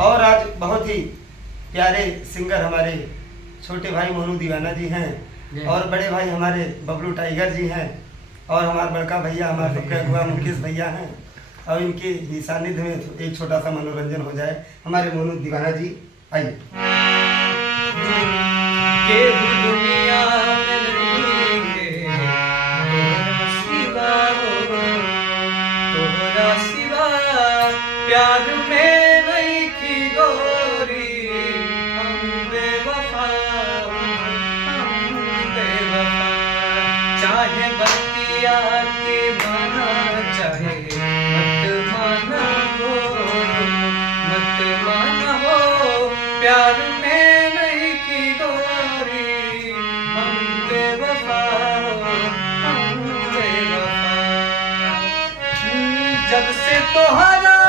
और आज बहुत ही प्यारे सिंगर हमारे छोटे भाई मोनू दीवाना जी हैं और बड़े भाई हमारे बबलू टाइगर जी हैं और हमारे बड़का भैया हमारे सबके अगुआ मुकेश भैया हैं और इनके ही सानिध्य में एक छोटा सा मनोरंजन हो जाए। हमारे मोनू दीवाना जी आइए। प्यार में नहीं की गोरी हम बेवफा चाहे बतिया के माना चाहे मत माना हो प्यार में नहीं की गोरी हम बेवफा जब से तोहरा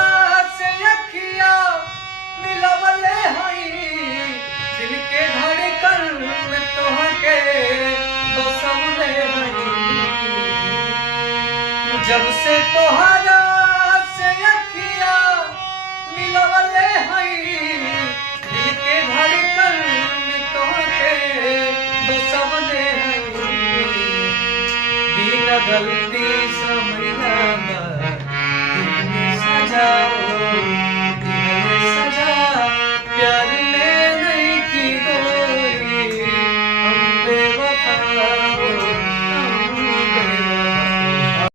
जब से तोहरा से अखिया मिलवले हई दिल के धड़कन में तोहके बसवले हई बिना गलती समझना तुमने सजाओ